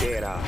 Dead eye.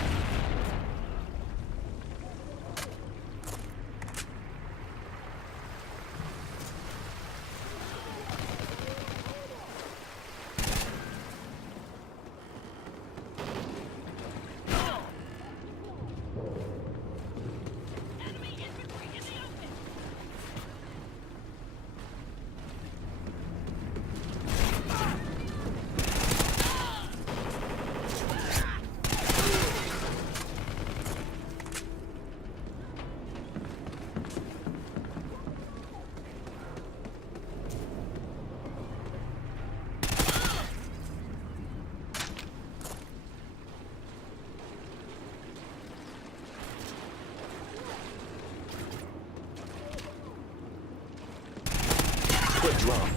Foot drum.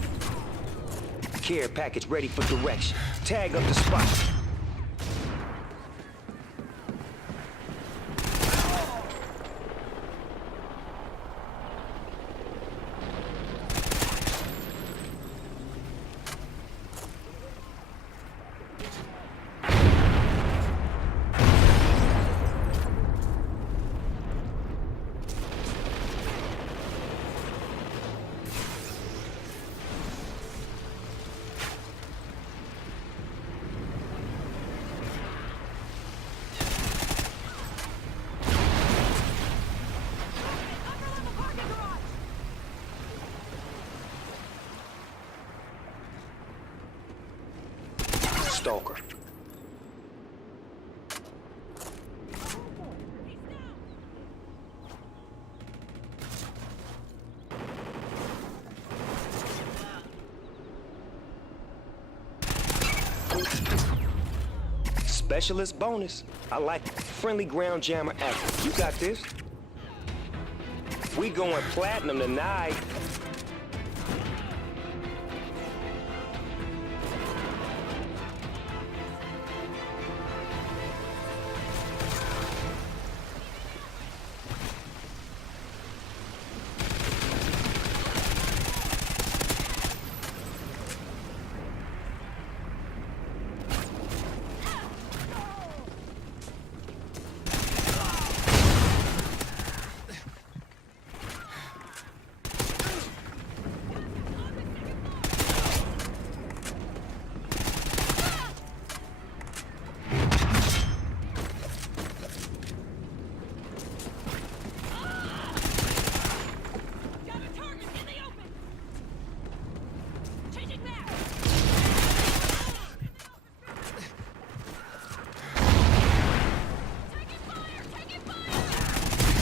Care package ready for direction. Tag up the spot. Stalker. Specialist bonus. I like it. Friendly ground jammer active. You got this. We going platinum tonight.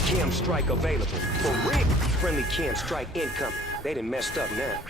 Cam strike available. For real. Friendly cam strike incoming. They done messed up now.